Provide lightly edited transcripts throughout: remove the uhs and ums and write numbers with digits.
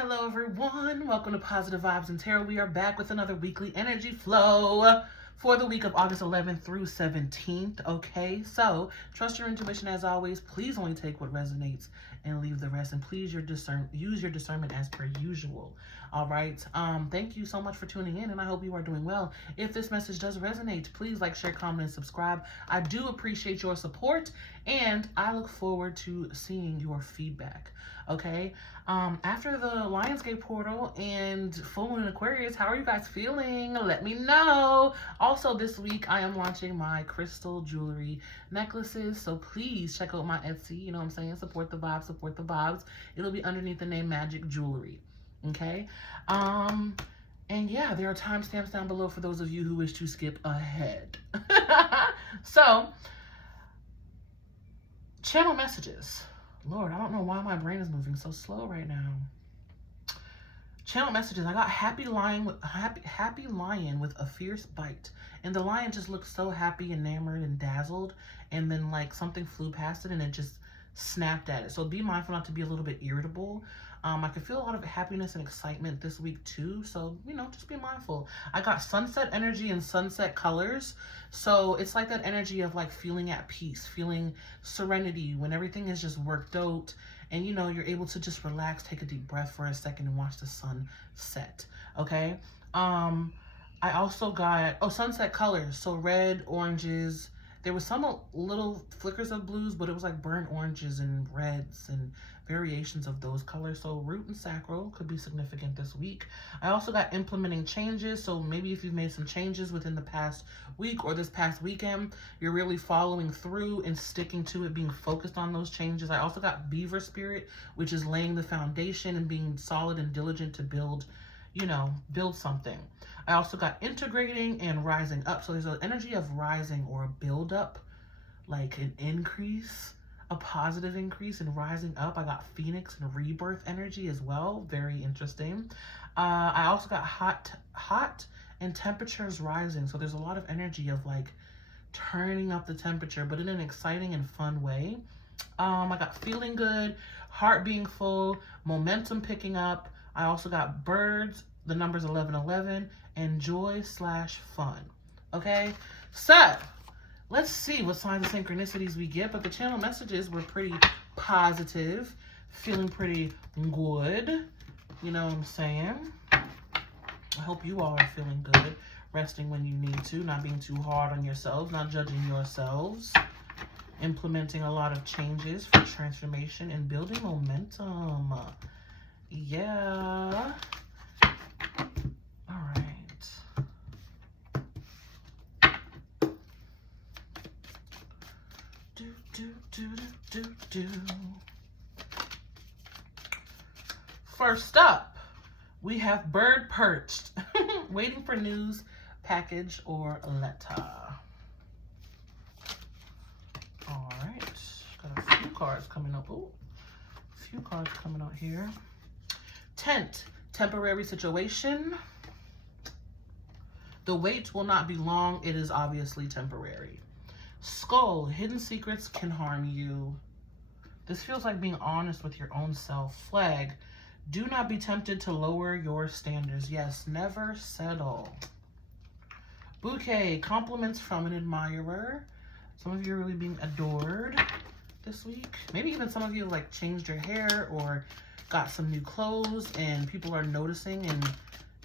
Hello everyone, welcome to Positive Vibes and Tarot. We are back with another weekly energy flow for the week of August 11th through 17th. Okay, so trust your intuition as always. Please only take what resonates and leave the rest, and please use your discernment as per usual. All right, thank you so much for tuning in, and I hope you are doing well. If this message does resonate, please like, share, comment, and subscribe. I do appreciate your support, and I look forward to seeing your feedback. Okay, after the Lionsgate portal and full moon in Aquarius, how are you guys feeling? Let me know. Also, this week I am launching my crystal jewelry necklaces, so please check out my Etsy. You know what I'm saying? Support the vibes, support the vibes. It'll be underneath the name Magic Jewelry. Okay, and yeah, there are timestamps down below for those of you who wish to skip ahead. So, channel messages. Lord, I don't know why my brain is moving so slow right now. Channel messages. I got happy lion with a fierce bite, and the lion just looked so happy, enamored, and dazzled. And then like something flew past it, and it just snapped at it. So be mindful not to be a little bit irritable. I could feel a lot of happiness and excitement this week too. So, you know, just be mindful. I got sunset energy and sunset colors. So it's like that energy of like feeling at peace, feeling serenity when everything is just worked out. And, you know, you're able to just relax, take a deep breath for a second and watch the sun set. Okay. I also got, sunset colors. So red, oranges. There was some little flickers of blues, but it was like burnt oranges and reds and variations of those colors. So root and sacral could be significant this week. I also got implementing changes. So maybe if you've made some changes within the past week or this past weekend, you're really following through and sticking to it, being focused on those changes. I also got beaver spirit, which is laying the foundation and being solid and diligent to build, you know, build something. I also got integrating and rising up. So there's an energy of rising or a build up, like an increase, a positive increase and rising up. I got Phoenix and rebirth energy as well. Very interesting. I also got hot and temperatures rising. So there's a lot of energy of like turning up the temperature, but in an exciting and fun way. I got feeling good, heart being full, momentum picking up. I also got birds, the numbers 1111, and joy/fun. Okay, so let's see what signs of synchronicities we get. But the channel messages were pretty positive, feeling pretty good. You know what I'm saying? I hope you all are feeling good, resting when you need to, not being too hard on yourselves, not judging yourselves, implementing a lot of changes for transformation and building momentum. Yeah. All right. First up, we have bird perched, waiting for news, package, or letter. All right, got a few cards coming up. Ooh, a few cards coming out here. Tent, temporary situation. The wait will not be long. It is obviously temporary. Skull, hidden secrets can harm you. This feels like being honest with your own self. Flag, do not be tempted to lower your standards. Yes, never settle. Bouquet, compliments from an admirer. Some of you are really being adored this week. Maybe even some of you like changed your hair or got some new clothes and people are noticing and,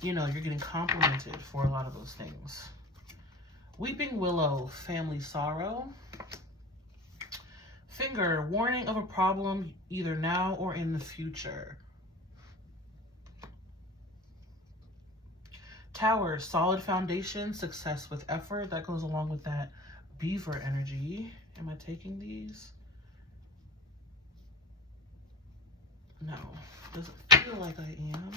you know, you're getting complimented for a lot of those things. Weeping willow, family sorrow. Finger, warning of a problem either now or in the future. Tower, solid foundation, success with effort. That goes along with that beaver energy. Am I taking these? No, doesn't feel like I am.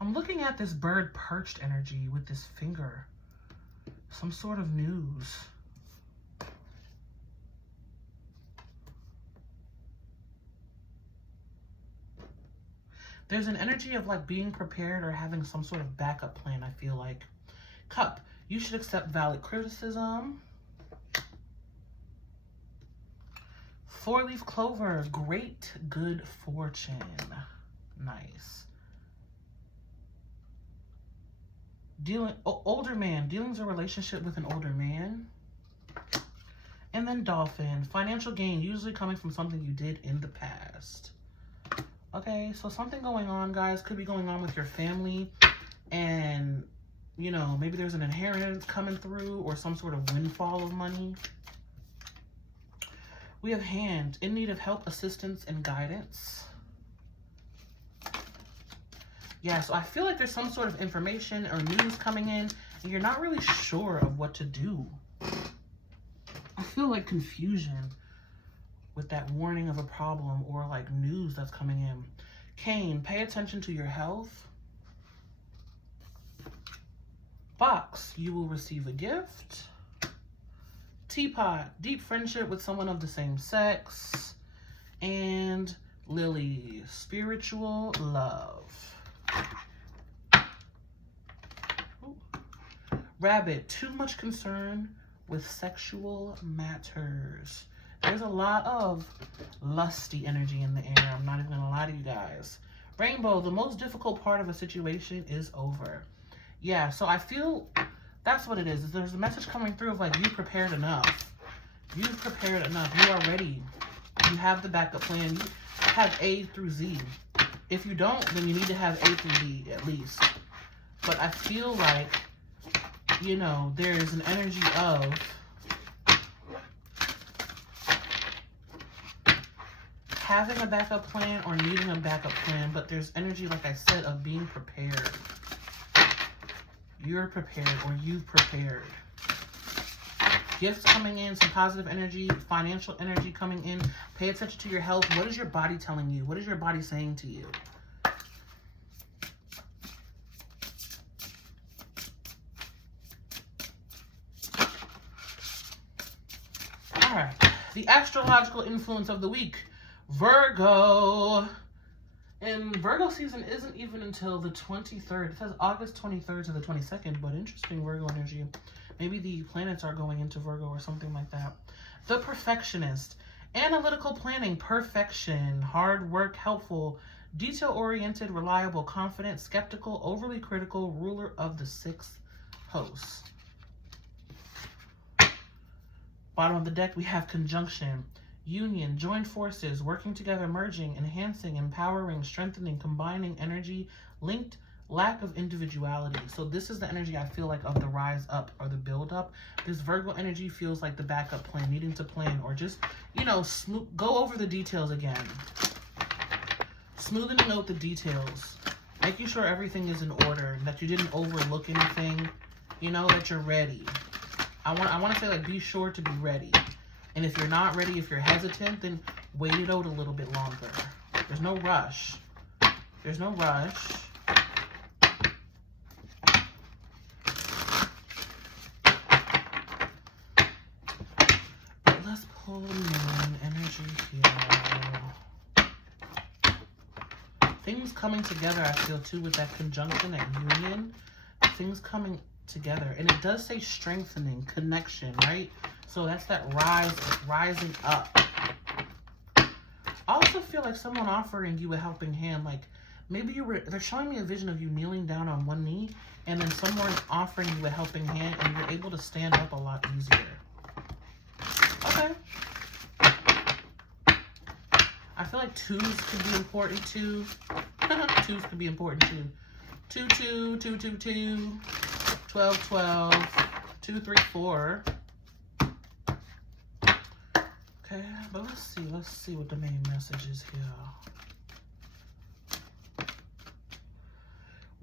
I'm looking at this bird perched energy with this finger. Some sort of news. There's an energy of like being prepared or having some sort of backup plan, I feel like. Cup, you should accept valid criticism. 4-leaf clover, great good fortune. Nice. Older man, dealings a relationship with an older man. And then dolphin, financial gain, usually coming from something you did in the past. Okay, so something going on, guys, could be going on with your family, and, you know, maybe there's an inheritance coming through or some sort of windfall of money. We have hand, in need of help, assistance, and guidance. Yeah, so I feel like there's some sort of information or news coming in, and you're not really sure of what to do. I feel like confusion with that warning of a problem or like news that's coming in. Cane, pay attention to your health. Fox, you will receive a gift. Teapot, deep friendship with someone of the same sex. And Lily, spiritual love. Ooh. Rabbit, too much concern with sexual matters. There's a lot of lusty energy in the air. I'm not even gonna lie to you guys. Rainbow, the most difficult part of a situation is over. Yeah, so I feel that's what it is. There's a message coming through of like, you prepared enough. You've prepared enough. You are ready. You have the backup plan. You have A through Z. If you don't, then you need to have A through D at least. But I feel like, you know, there's an energy of having a backup plan or needing a backup plan, but there's energy, like I said, of being prepared. You're prepared or you've prepared. Gifts coming in, some positive energy, financial energy coming in. Pay attention to your health. What is your body telling you? What is your body saying to you? All right. The astrological influence of the week. Virgo. And Virgo season isn't even until the 23rd. It says August 23rd to the 22nd, but interesting Virgo energy. Maybe the planets are going into Virgo or something like that. The perfectionist. Analytical planning, perfection, hard work, helpful, detail-oriented, reliable, confident, skeptical, overly critical, ruler of the 6th house. Bottom of the deck, we have conjunction. Union, joined forces, working together, merging, enhancing, empowering, strengthening, combining energy, linked, lack of individuality. So this is the energy I feel like of the rise up or the build up. This Virgo energy feels like the backup plan, needing to plan or just, you know, go over the details again. Smoothing out the details. Making sure everything is in order, that you didn't overlook anything, you know, that you're ready. I want to say, like, be sure to be ready. And if you're not ready, if you're hesitant, then wait it out a little bit longer. There's no rush. There's no rush. But let's pull moon energy here. Things coming together, I feel, too, with that conjunction, that union. Things coming together. And it does say strengthening, connection, right? So that's that rising up. I also feel like someone offering you a helping hand. Like maybe they're showing me a vision of you kneeling down on one knee and then someone offering you a helping hand and you're able to stand up a lot easier. Okay. I feel like 2s could be important too. 2s could be important too. 2, 2, 2, 2, 2, 12, 12, 2, 3, 4. Okay, but let's see what the main message is here.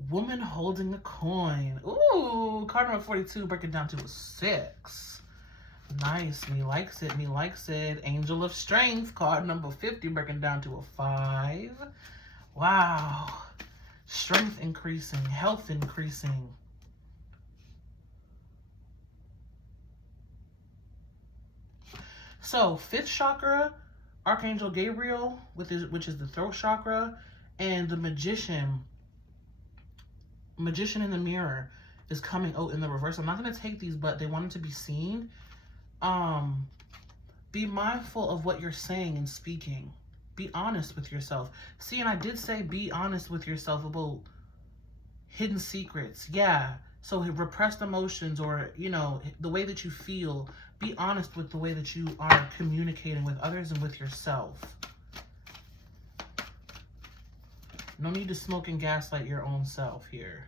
Woman holding a coin. Ooh, card number 42, break it down to a 6. Nice, me likes it, me likes it. Angel of Strength, card number 50, breaking down to a 5. Wow. Strength increasing, health increasing. So 5th chakra, Archangel Gabriel, which is the throat chakra, And the magician in the mirror is coming out in the reverse. I'm not going to take these, but they wanted to be seen. Be mindful of what you're saying and speaking. Be honest with yourself. See, and I did say be honest with yourself about hidden secrets. Yeah. So repressed emotions, or, you know, the way that you feel. Be honest with the way that you are communicating with others and with yourself. No need to smoke and gaslight your own self here.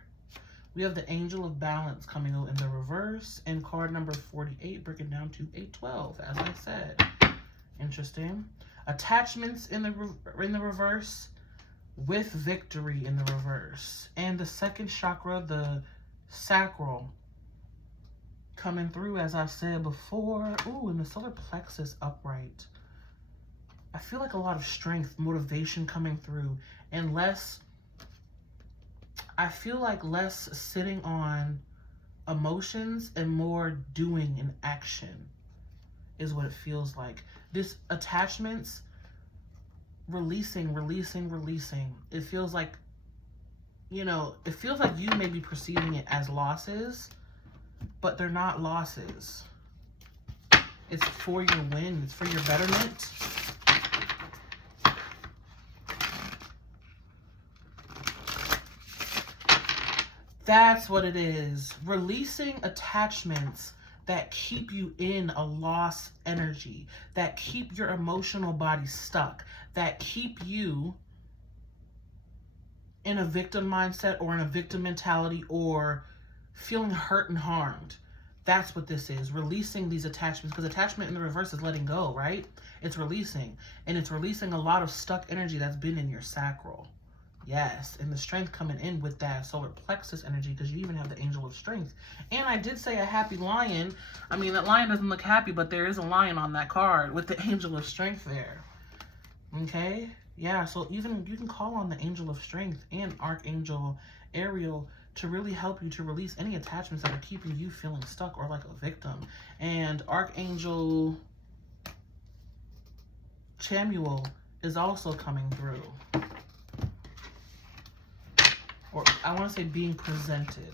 We have the Angel of Balance coming out in the reverse, and card number 48 breaking down to a 12, as I said. Interesting. Attachments in the reverse, with victory in the reverse. And the second chakra, the sacral, coming through, as I said before. Ooh, and the solar plexus upright. I feel like a lot of strength, motivation coming through, and less, I feel like less sitting on emotions and more doing and action is what it feels like. This attachments, releasing. It feels like, you know, it feels like you may be perceiving it as losses, but they're not losses. It's for your win. It's for your betterment. That's what it is. Releasing attachments that keep you in a lost energy, that keep your emotional body stuck, that keep you in a victim mindset or in a victim mentality or feeling hurt and harmed. That's what this is. Releasing these attachments, because attachment in the reverse is letting go, right? It's releasing. And it's releasing a lot of stuck energy that's been in your sacral. Yes, and the strength coming in with that solar plexus energy, because you even have the Angel of Strength. And I did say a happy lion. I mean, that lion doesn't look happy, but there is a lion on that card with the Angel of Strength there. Okay? Yeah, so even you can call on the Angel of Strength and Archangel Ariel to really help you to release any attachments that are keeping you feeling stuck or like a victim. And Archangel Chamuel is also coming through. Or I want to say being presented.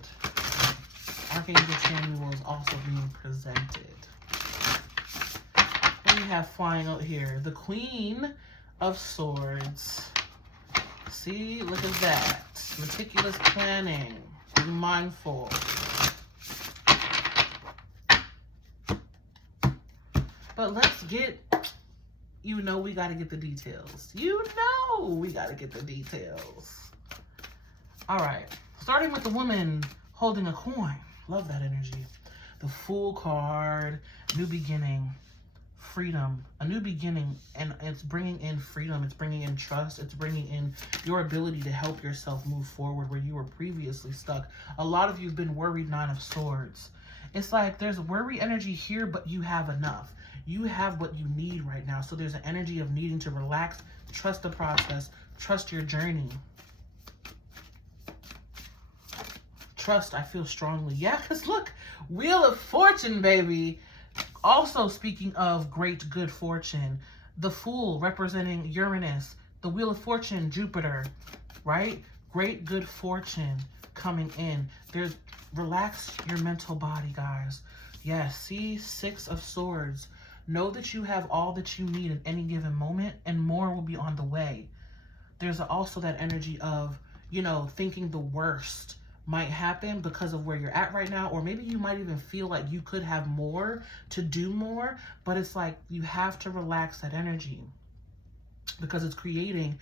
Archangel Chamuel is also being presented. What do we have flying out here? The Queen of Swords. See, look at that. Meticulous planning. Be mindful. But let's get, you know, we got to get the details. You know we got to get the details. All right, starting with the woman holding a coin. Love that energy. The Fool card, new beginning, freedom, a new beginning, and it's bringing in freedom. It's bringing in trust. It's bringing in your ability to help yourself move forward where you were previously stuck. A lot of you have been worried, Nine of Swords. It's like there's worry energy here, but you have enough. You have what you need right now. So there's an energy of needing to relax, trust the process, trust your journey. Trust, I feel strongly. Yeah, because look, Wheel of Fortune, baby. Also speaking of great good fortune, the Fool representing Uranus, the Wheel of Fortune, Jupiter, right? Great good fortune coming in. There's, relax your mental body, guys. Yes, see, Six of Swords. Know that you have all that you need at any given moment, and more will be on the way. There's also that energy of, you know, thinking the worst might happen because of where you're at right now, or maybe you might even feel like you could have more to do more, but it's like you have to relax that energy because it's creating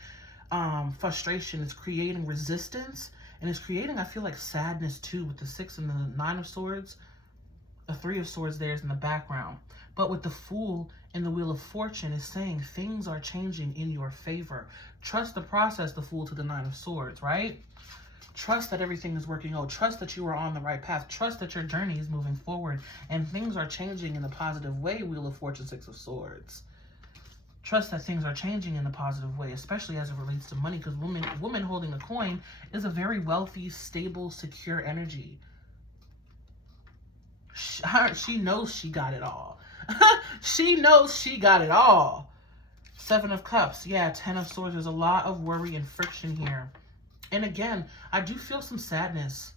frustration, it's creating resistance, and it's creating, I feel like, sadness too, with the Six and the Nine of Swords. The Three of Swords there is in the background, but with the Fool and the Wheel of Fortune is saying things are changing in your favor. Trust the process, the Fool to the Nine of Swords, right? Trust that everything is working out. Trust that you are on the right path. Trust that your journey is moving forward and things are changing in a positive way, Wheel of Fortune, Six of Swords. Trust that things are changing in a positive way, especially as it relates to money, because woman holding a coin is a very wealthy, stable, secure energy. She knows she got it all. She knows she got it all. Seven of Cups. Yeah, Ten of Swords. There's a lot of worry and friction here. And again, I do feel some sadness.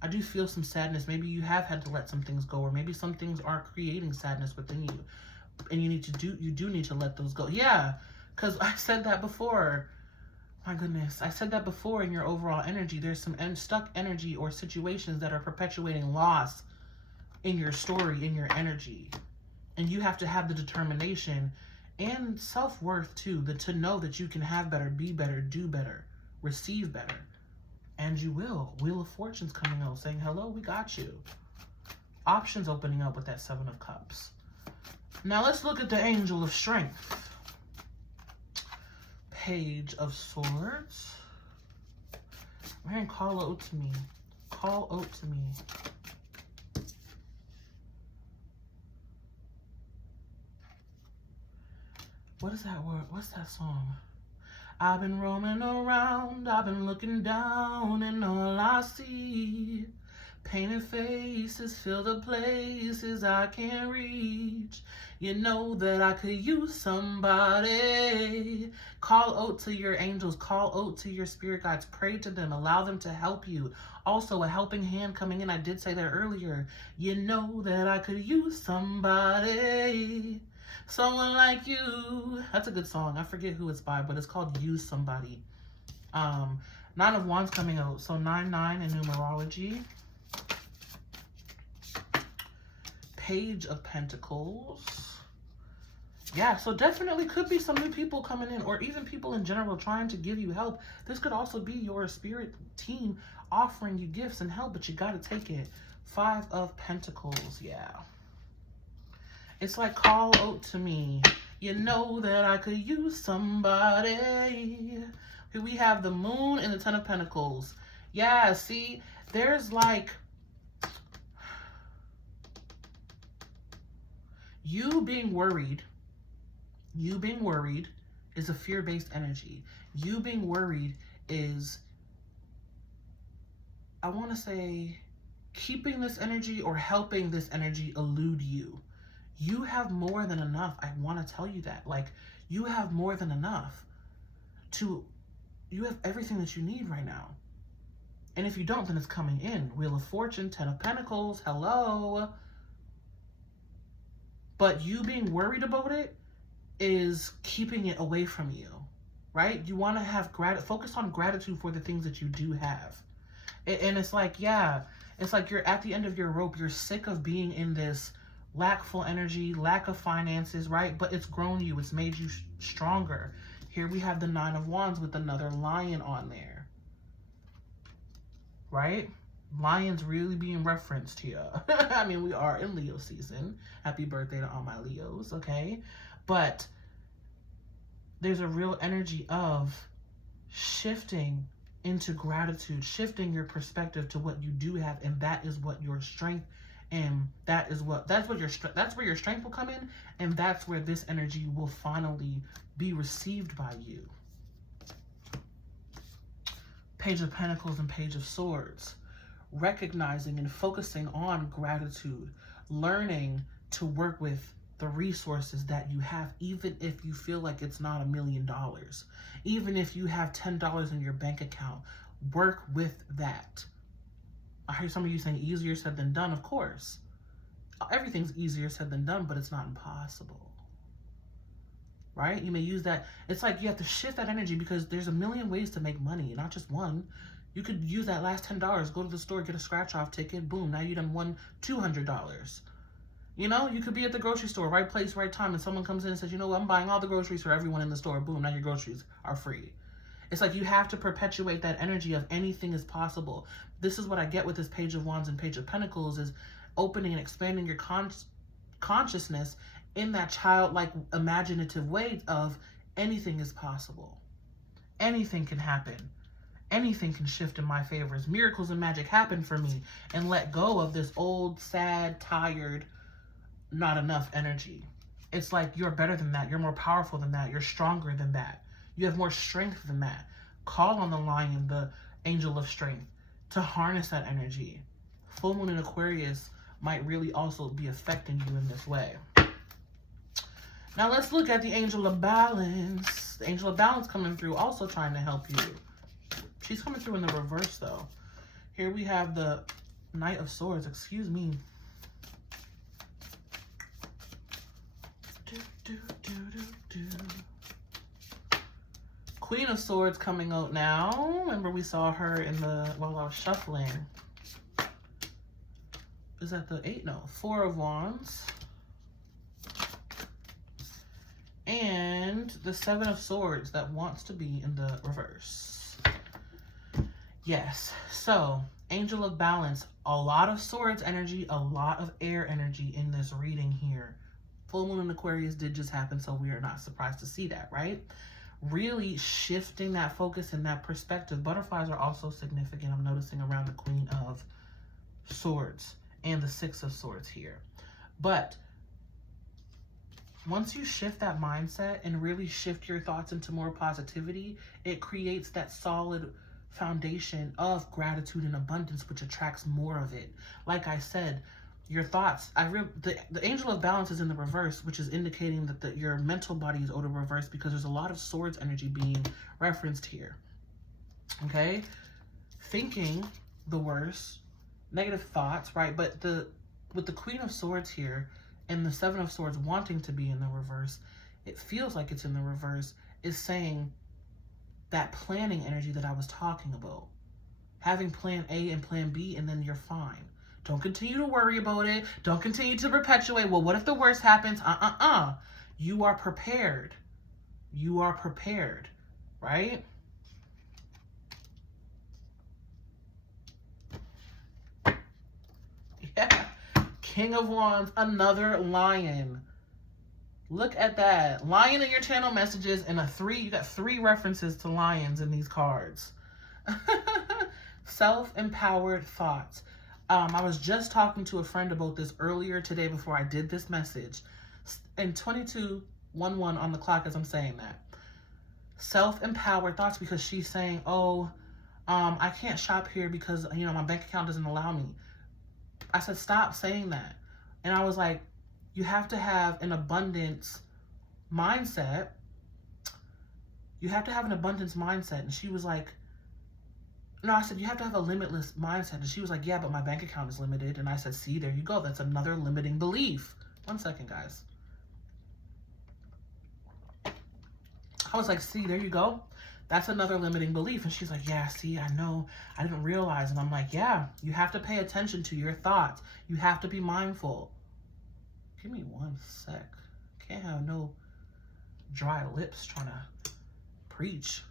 I do feel some sadness. Maybe you have had to let some things go, or maybe some things are creating sadness within you. And you do need to let those go. Yeah, because I said that before. My goodness, I said that before in your overall energy. There's some stuck energy or situations that are perpetuating loss in your story, in your energy. And you have to have the determination and self-worth too, to know that you can have better, be better, do better, receive better. And you will. Wheel of Fortune's coming out saying, hello, we got you. Options opening up with that Seven of Cups. Now let's look at the Angel of Strength. Page of Swords. Man, call out to me. Call out to me. What is that word? What's that song? I've been roaming around, I've been looking down, and all I see, painted faces fill the places I can't reach. You know that I could use somebody. Call out to your angels, call out to your spirit guides, pray to them, allow them to help you. Also, a helping hand coming in. I did say that earlier. You know that I could use somebody. Someone like you. That's a good song. I forget who it's by, but it's called Use Somebody. Nine of Wands coming out. So 9-9 in numerology. Page of Pentacles. Yeah, so definitely could be some new people coming in, or even people in general trying to give you help. This could also be your spirit team offering you gifts and help, but you got to take it. Five of Pentacles. Yeah. It's like, call out to me. You know that I could use somebody. Here we have the Moon and the Ten of Pentacles. Yeah, see, there's like, you being worried is a fear-based energy. You being worried is, I want to say, keeping this energy or helping this energy elude you. You have more than enough. I want to tell you that. Like, you have more than enough you have everything that you need right now. And if you don't, then it's coming in. Wheel of Fortune, Ten of Pentacles, hello. But you being worried about it is keeping it away from you, right? You want to have focus on gratitude for the things that you do have. And it's like, yeah, it's like you're at the end of your rope. You're sick of being in this lackful energy, lack of finances, right? But it's grown you. It's made you stronger. Here we have the Nine of Wands with another lion on there, right? Lions really being referenced here. I mean, we are in Leo season. Happy birthday to all my Leos, okay? But there's a real energy of shifting into gratitude, shifting your perspective to what you do have, and that is what your strength, and that's where your strength will come in, and that's where this energy will finally be received by you. Page of Pentacles and Page of Swords. Recognizing and focusing on gratitude, learning to work with the resources that you have, even if you feel like it's not $1 million, even if you have $10 in your bank account, work with that. I hear some of you saying easier said than done. Of course, everything's easier said than done, but it's not impossible, right? You may use that. It's like you have to shift that energy, because there's a million ways to make money, not just one. You could use that last $10, go to the store, get a scratch-off ticket, boom, now you done won $200. You know, you could be at the grocery store, right place, right time, and someone comes in and says, you know what, I'm buying all the groceries for everyone in the store, boom, now your groceries are free. It's like you have to perpetuate that energy of anything is possible. This is what I get with this Page of Wands and Page of Pentacles, is opening and expanding your consciousness in that childlike, imaginative way of anything is possible. Anything can happen. Anything can shift in my favor. Miracles and magic happen for me, and let go of this old, sad, tired, not enough energy. It's like you're better than that. You're more powerful than that. You're stronger than that. You have more strength than that. Call on the lion, the angel of strength, to harness that energy. Full moon in Aquarius might really also be affecting you in this way. Now let's look at the Angel of Balance. The Angel of Balance coming through, also trying to help you. She's coming through in the reverse, though. Here we have the Knight of Swords. Excuse me. Queen of Swords coming out now. Remember we saw her in the, while I was shuffling. Is that the 8? No, 4 of Wands. And the 7 of Swords that wants to be in the reverse. Yes, so Angel of Balance, a lot of Swords energy, a lot of air energy in this reading here. Full moon in Aquarius did just happen, so we are not surprised to see that, right? Really shifting that focus and that perspective. Butterflies are also significant, I'm noticing, around the Queen of Swords and the 6 of Swords here. But once you shift that mindset and really shift your thoughts into more positivity, it creates that solid foundation of gratitude and abundance, which attracts more of it. Like I said, your thoughts, the Angel of Balance is in the reverse, which is indicating that your mental body is out of reverse, because there's a lot of Swords energy being referenced here. Okay? Thinking the worst, negative thoughts, right? But with the Queen of Swords here and the 7 of Swords wanting to be in the reverse, it feels like it's in the reverse, is saying that planning energy that I was talking about. Having plan A and plan B, and then you're fine. Don't continue to worry about it. Don't continue to perpetuate, well, what if the worst happens? You are prepared. You are prepared, right? Yeah. King of Wands, another lion. Look at that. Lion in your channel messages, and you got 3 references to lions in these cards. Self-empowered thoughts. I was just talking to a friend about this earlier today before I did this message. And 22:11 on the clock as I'm saying that. Self-empowered thoughts, because she's saying, oh, I can't shop here because, you know, my bank account doesn't allow me. I said, stop saying that. And I was like, you have to have an abundance mindset. You have to have an abundance mindset. And she was like, no, I said, you have to have a limitless mindset. And she was like, yeah, but my bank account is limited. And I said, see, there you go. That's another limiting belief. 1 second, guys. I was like, see, there you go. That's another limiting belief. And she's like, yeah, see, I know. I didn't realize. And I'm like, yeah, you have to pay attention to your thoughts. You have to be mindful. Give me 1 sec. Can't have no dry lips trying to preach.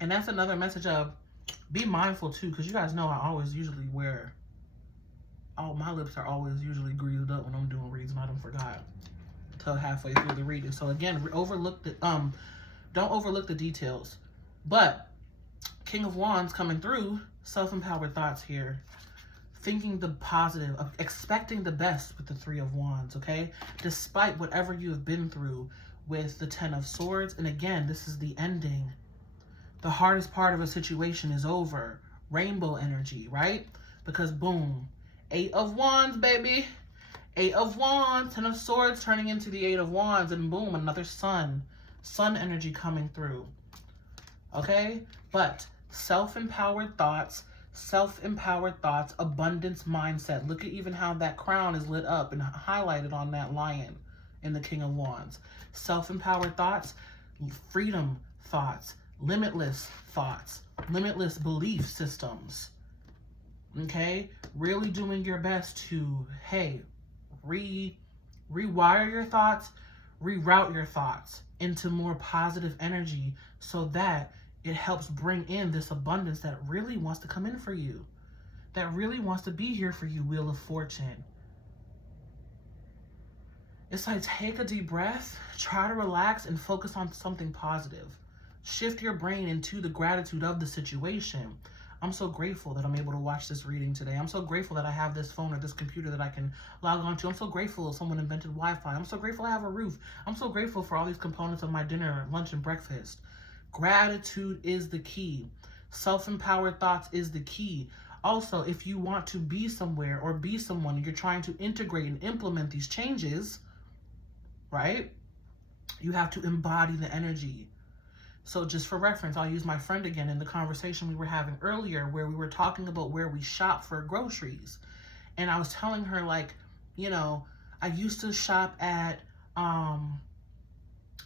And that's another message of be mindful too, because you guys know I always usually wear, my lips are always usually greased up when I'm doing reads, and I don't forgot until halfway through the reading. So again, don't overlook the details. But King of Wands coming through, self-empowered thoughts here. Thinking the positive, expecting the best with the 3 of Wands, okay? Despite whatever you have been through with the 10 of Swords. And again, this is the ending. The hardest part of a situation is over. Rainbow energy, right? Because boom, 8 of Wands, baby. 8 of Wands, 10 of Swords turning into the 8 of Wands, and boom, another sun. Sun energy coming through. Okay? But self-empowered thoughts, abundance mindset. Look at even how that crown is lit up and highlighted on that lion in the King of Wands. Self-empowered thoughts, freedom thoughts, limitless thoughts, limitless belief systems. Okay? Really doing your best to, hey, rewire your thoughts, reroute your thoughts into more positive energy, so that it helps bring in this abundance that really wants to come in for you, that really wants to be here for you, Wheel of Fortune. It's like, take a deep breath, try to relax and focus on something positive. Shift your brain into the gratitude of the situation. I'm so grateful that I'm able to watch this reading today. I'm so grateful that I have this phone or this computer that I can log on to. I'm so grateful someone invented Wi-Fi. I'm so grateful I have a roof. I'm so grateful for all these components of my dinner, lunch, and breakfast. Gratitude is the key. Self-empowered thoughts is the key. Also, if you want to be somewhere or be someone, you're trying to integrate and implement these changes, right? You have to embody the energy. So just for reference, I'll use my friend again in the conversation we were having earlier where we were talking about where we shop for groceries. And I was telling her, like, you know, I used to shop at, I'm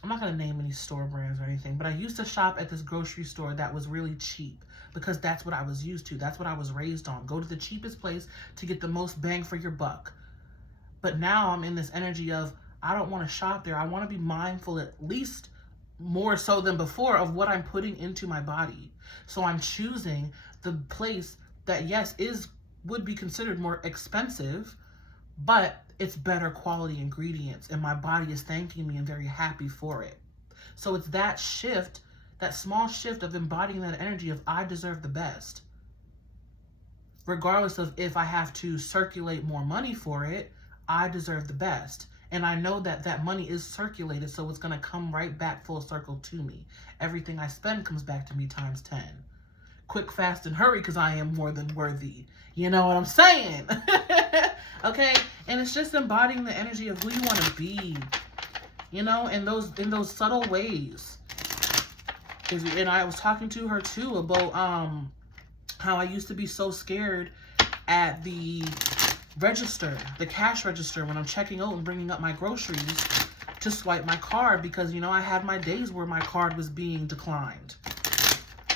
not going to name any store brands or anything, but I used to shop at this grocery store that was really cheap because that's what I was used to. That's what I was raised on. Go to the cheapest place to get the most bang for your buck. But now I'm in this energy of, I don't want to shop there. I want to be mindful, at least more so than before, of what I'm putting into my body. So I'm choosing the place that, yes, would be considered more expensive, but it's better quality ingredients, and my body is thanking me and very happy for it. So it's that shift, that small shift of embodying that energy of I deserve the best. Regardless of if I have to circulate more money for it, I deserve the best. And I know that that money is circulated, so it's going to come right back full circle to me. Everything I spend comes back to me times 10. Quick, fast, and hurry, because I am more than worthy. You know what I'm saying? Okay? And it's just embodying the energy of who you want to be. You know, in those subtle ways. And I was talking to her too about how I used to be so scared at the register, the cash register, when I'm checking out and bringing up my groceries to swipe my card, because, you know, I had my days where my card was being declined.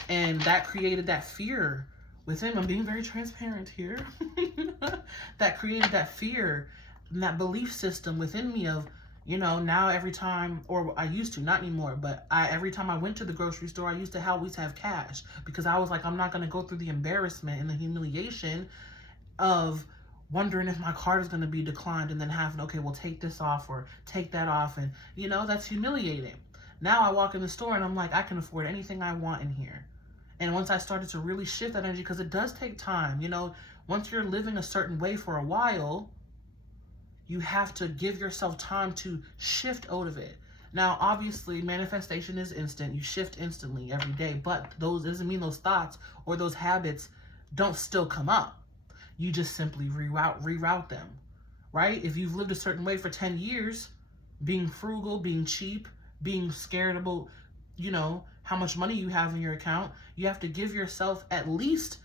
And that created that fear within. I'm being very transparent here. That created that fear and that belief system within me of, you know, now every time, or I used to, not anymore, but every time I went to the grocery store, I used to always have cash, because I was like, I'm not going to go through the embarrassment and the humiliation of wondering if my card is going to be declined and then having, okay, well, take this off or take that off. And, you know, that's humiliating. Now I walk in the store and I'm like, I can afford anything I want in here. And once I started to really shift that energy, because it does take time, you know, once you're living a certain way for a while, you have to give yourself time to shift out of it. Now, obviously, manifestation is instant. You shift instantly every day, but those doesn't mean those thoughts or those habits don't still come up. You just simply reroute them, right? If you've lived a certain way for 10 years, being frugal, being cheap, being scared about, you know, how much money you have in your account, you have to give yourself at least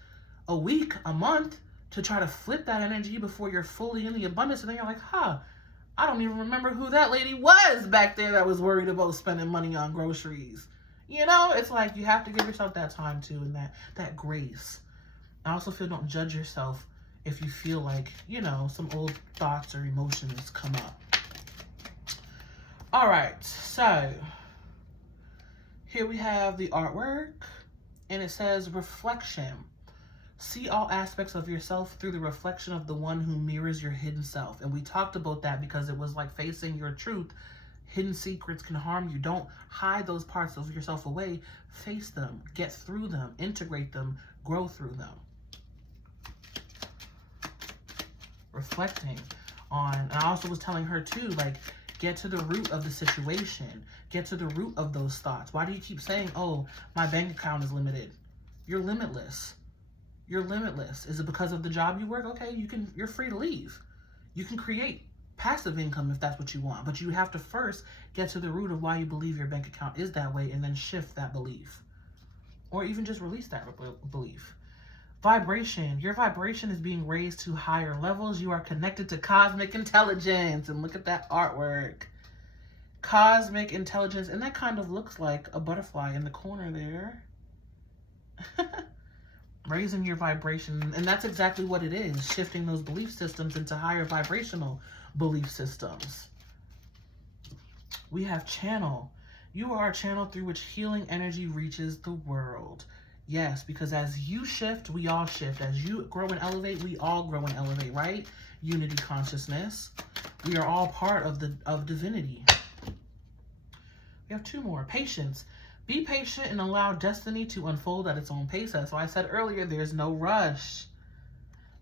a week, a month to try to flip that energy before you're fully in the abundance. And then you're like, I don't even remember who that lady was back there that was worried about spending money on groceries. You know, it's like you have to give yourself that time too, and that grace. I also feel, don't judge yourself if you feel like, you know, some old thoughts or emotions come up. All right, so here we have the artwork, and it says reflection. See all aspects of yourself through the reflection of the one who mirrors your hidden self. And we talked about that because it was like facing your truth. Hidden secrets can harm you. Don't hide those parts of yourself away. Face them, get through them, integrate them, grow through them. Reflecting on, and I also was telling her too, like, get to the root of the situation. Get to the root of those thoughts. Why do you keep saying, oh, my bank account is limited? You're limitless. You're limitless. Is it because of the job you work? Okay, you're free to leave. You can create passive income if that's what you want, but you have to first get to the root of why you believe your bank account is that way, and then shift that belief. Or even just release that belief. Vibration. Your vibration is being raised to higher levels. You are connected to cosmic intelligence. And look at that artwork. Cosmic intelligence. And that kind of looks like a butterfly in the corner there. Raising your vibration. And that's exactly what it is. Shifting those belief systems into higher vibrational belief systems. We have channel. You are a channel through which healing energy reaches the world. Yes, because as you shift, we all shift. As you grow and elevate, we all grow and elevate, right? Unity consciousness. We are all part of divinity. We have two more. Patience. Be patient and allow destiny to unfold at its own pace. So I said earlier, there's no rush.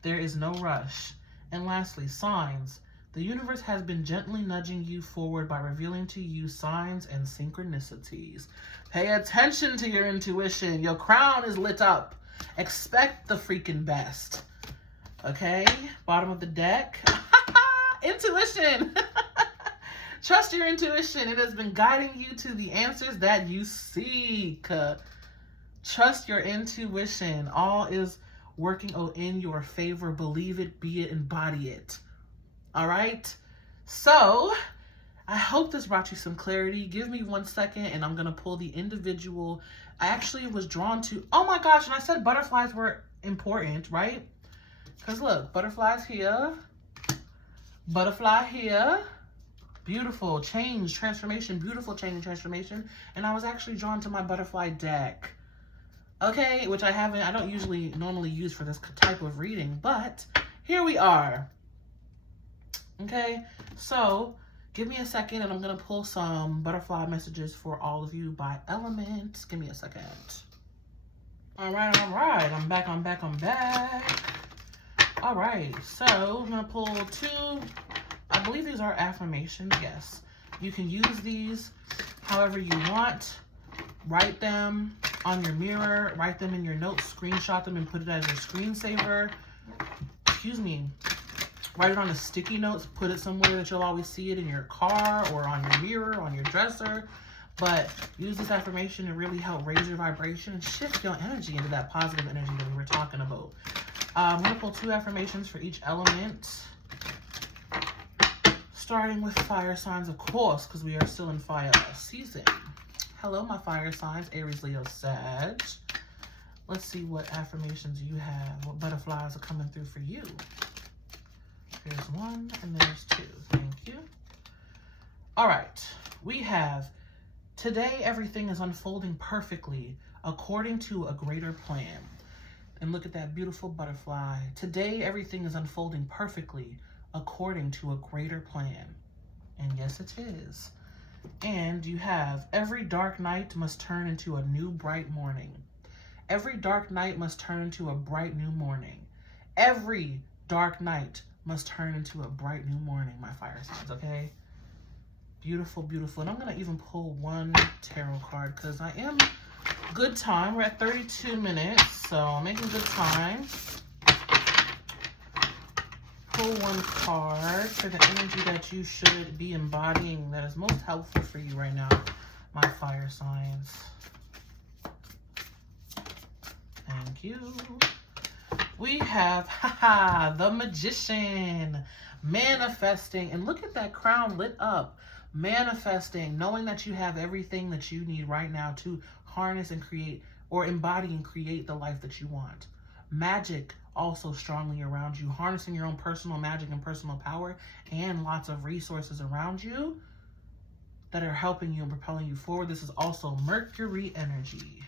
There is no rush. And lastly, signs. The universe has been gently nudging you forward by revealing to you signs and synchronicities. Pay attention to your intuition. Your crown is lit up. Expect the freaking best. Okay? Bottom of the deck. Intuition. Trust your intuition. It has been guiding you to the answers that you seek. Trust your intuition. All is working in your favor. Believe it, be it, embody it. All right? So, I hope this brought you some clarity. Give me 1 second and I'm going to pull the individual. I actually was drawn to, oh my gosh, and I said butterflies were important, right? Because look, butterflies here, butterfly here. Beautiful change, transformation, beautiful change and transformation. And I was actually drawn to my butterfly deck. Okay, which I don't usually normally use for this type of reading, but here we are. Okay, so give me a second and I'm going to pull some butterfly messages for all of you by element. Give me a second. All right. I'm back. All right, so I'm going to pull 2. I believe these are affirmations. Yes, you can use these however you want. Write them on your mirror, write them in your notes, screenshot them and put it as your screensaver. Excuse me. Write it on a sticky notes, put it somewhere that you'll always see it in your car or on your mirror, on your dresser. But use this affirmation to really help raise your vibration and shift your energy into that positive energy that we were talking about. I'm going to pull 2 affirmations for each element. Starting with fire signs, of course, because we are still in fire season. Hello, my fire signs, Aries, Leo, Sag. Let's see what affirmations you have, what butterflies are coming through for you. There's 1 and there's 2. Thank you. All right, we have, today everything is unfolding perfectly according to a greater plan. And look at that beautiful butterfly. Today everything is unfolding perfectly according to a greater plan. And yes, it is. And you have, every dark night must turn into a new bright morning. Every dark night must turn into a bright new morning. Every dark night must turn into a bright new morning, my fire signs, okay? Beautiful, beautiful. And I'm going to even pull 1 tarot card because I am good time. We're at 32 minutes, so I'm making good time. Pull 1 card for the energy that you should be embodying that is most helpful for you right now, my fire signs. Thank you. We have, the Magician, manifesting. And look at that crown lit up. Manifesting, knowing that you have everything that you need right now to harness and create or embody and create the life that you want. Magic also strongly around you, harnessing your own personal magic and personal power and lots of resources around you that are helping you and propelling you forward. This is also Mercury energy.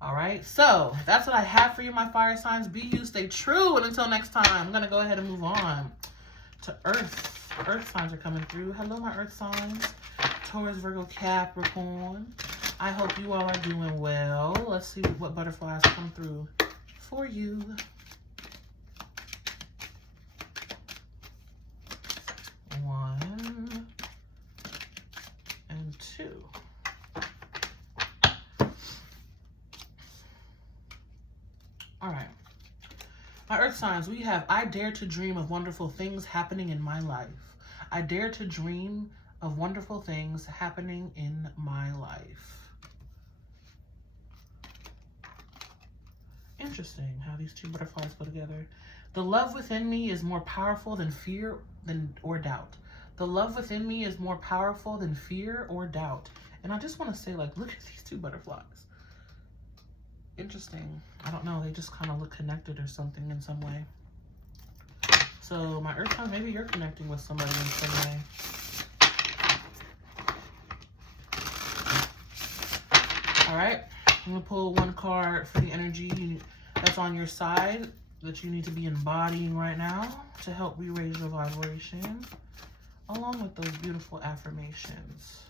All right, so that's what I have for you, my fire signs. Be you, stay true, and until next time, I'm going to go ahead and move on to Earth. Earth signs are coming through. Hello, my Earth signs. Taurus, Virgo, Capricorn. I hope you all are doing well. Let's see what butterflies come through for you. 1 and 2. All right. My Earth signs, we have, I dare to dream of wonderful things happening in my life. I dare to dream of wonderful things happening in my life. Interesting how these 2 butterflies go together. The love within me is more powerful than fear or doubt. The love within me is more powerful than fear or doubt. And I just want to say, like, look at these 2 butterflies. Interesting. I don't know. They just kind of look connected or something in some way. So my Earth sign, maybe you're connecting with somebody in some way. All right. I'm going to pull 1 card for the energy that's on your side that you need to be embodying right now to help re-raise your vibration, along with those beautiful affirmations.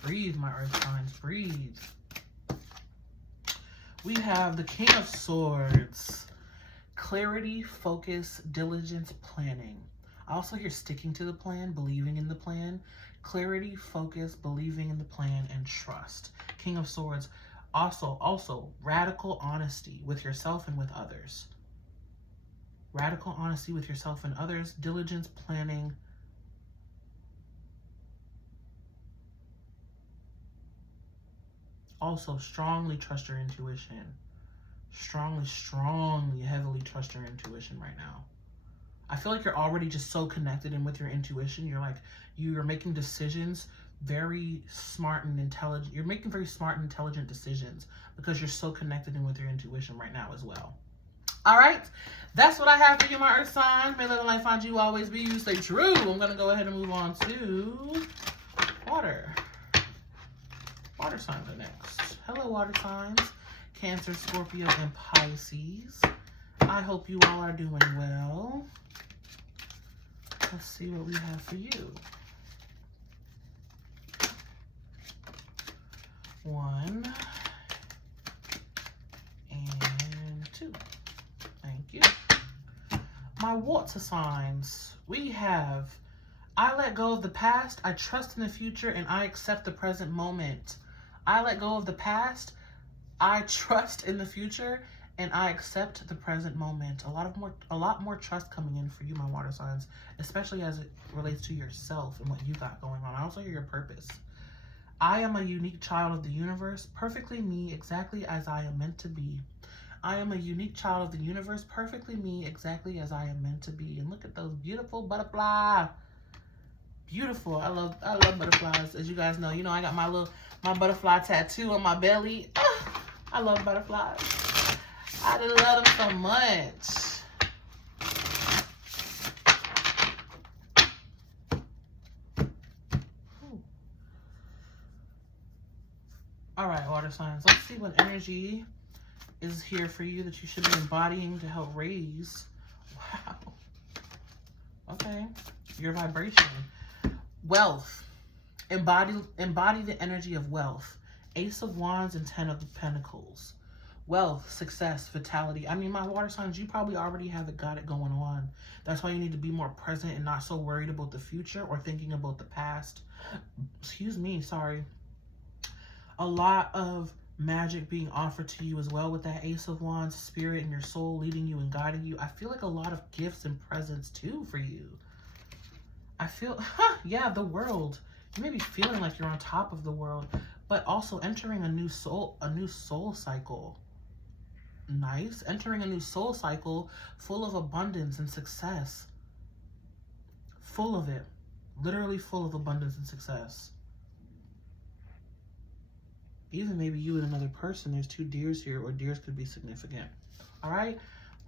Breathe, my Earth signs, breathe. We have the King of Swords. Clarity, focus, diligence, planning. I also hear sticking to the plan, believing in the plan, clarity, focus, believing in the plan, and trust. King of Swords. Also radical honesty with yourself and with others. Radical honesty with yourself and others, diligence, planning. Also, strongly trust your intuition. Strongly, heavily trust your intuition right now. I feel like you're already just so connected in with your intuition. You're making decisions very smart and intelligent. You're making very smart and intelligent decisions because you're so connected in with your intuition right now as well. All right, that's what I have for you, my earth signs. May love and light find you, always be you, stay true. I'm going to go ahead and move on to water. Water signs are next. Hello, water signs. Cancer, Scorpio, and Pisces. I hope you all are doing well. Let's see what we have for you. 1 and 2. Thank you. My water signs. We have, I let go of the past, I trust in the future, and I accept the present moment. I let go of the past, I trust in the future, and I accept the present moment. A lot more trust coming in for you, my water signs, especially as it relates to yourself and what you got going on. I also hear your purpose. I am a unique child of the universe, perfectly me, exactly as I am meant to be. I am a unique child of the universe, perfectly me, exactly as I am meant to be. And look at those beautiful butterflies. Beautiful. I love butterflies. As you guys know, I got my butterfly tattoo on my belly. I love butterflies. I just love them so much. All right, water signs. Let's see what energy is here for you that you should be embodying to help raise. Wow. Okay. Your vibration. Wealth. Embody the energy of wealth. Ace of Wands and 10 of Pentacles. Wealth, success, vitality. I mean, my water signs, you probably already got it going on. That's why you need to be more present and not so worried about the future or thinking about the past. Excuse me, sorry. A lot of magic being offered to you as well with that Ace of Wands, spirit and your soul leading you and guiding you. I feel like a lot of gifts and presents too for you. I feel, yeah, the world. You may be feeling like you're on top of the world, but also entering a new soul cycle. Nice. Entering a new soul cycle full of abundance and success. Full of it. Literally full of abundance and success. Even maybe you and another person. There's 2 deers here, or deers could be significant. All right.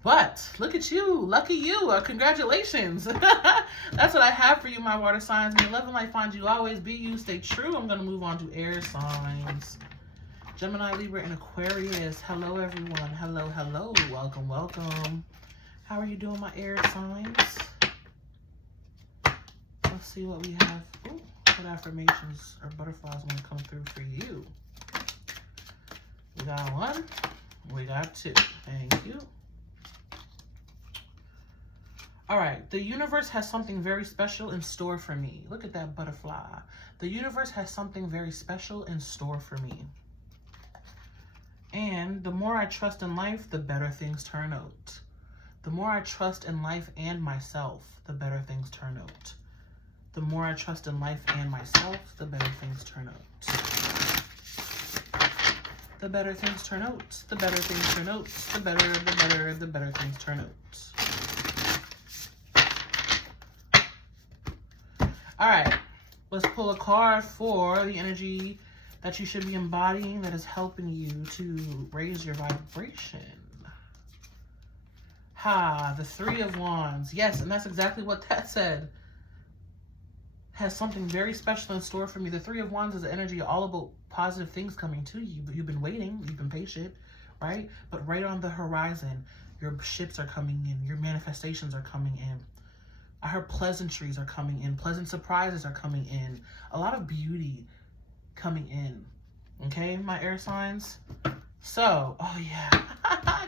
But look at you. Lucky you. Congratulations. That's what I have for you, my water signs. May love and light find you, always be you, stay true. I'm going to move on to air signs. Gemini, Libra, and Aquarius. Hello, everyone. Hello, hello. Welcome, welcome. How are you doing, my air signs? Let's see what we have. Ooh, what affirmations or butterflies want to come through for you. We got 1. We got 2. Thank you. All right. The universe has something very special in store for me. Look at that butterfly. The universe has something very special in store for me. And the more I trust in life, the better things turn out. The more I trust in life and myself, the better things turn out. The more I trust in life and myself, the better things turn out. The better things turn out. The better things turn out. The better things turn out. All right. Let's pull a card for the energy that you should be embodying that is helping you to raise your vibration. The 3 of Wands. Yes, and that's exactly what that said. Has something very special in store for me. The 3 of Wands is the energy all about positive things coming to you. You've been waiting. You've been patient, right? But right on the horizon, your ships are coming in. Your manifestations are coming in. I heard pleasantries are coming in. Pleasant surprises are coming in. A lot of beauty coming in. Okay, my air signs? So, oh yeah.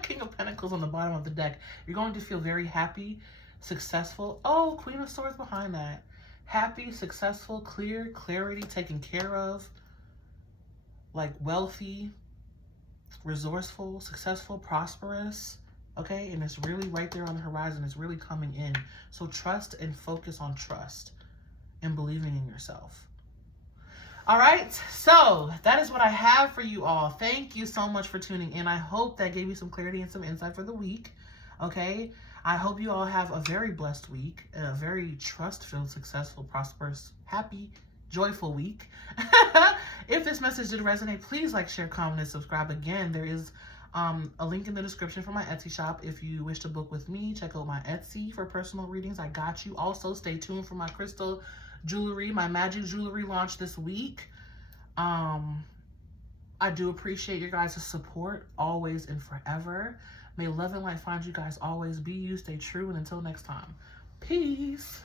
King of Pentacles on the bottom of the deck. You're going to feel very happy successful. Oh, Queen of Swords behind that. Happy, successful, clear, clarity, taken care of, like wealthy, resourceful, successful, prosperous. Okay, and it's really right there on the horizon. It's really coming in. So trust and focus on trust and believing in yourself. All right, so that is what I have for you all. Thank you so much for tuning in. I hope that gave you some clarity and some insight for the week. Okay, I hope you all have a very blessed week, a very trust-filled, successful, prosperous, happy, joyful week. If this message did resonate, please like, share, comment, and subscribe. Again, there is a link in the description for my Etsy shop. If you wish to book with me, check out my Etsy for personal readings. I got you. Also, stay tuned for my crystal jewelry, my magic jewelry launch this week. I do appreciate your guys' support always and forever. May love and light find you guys always. Be you, stay true, and until next time, peace.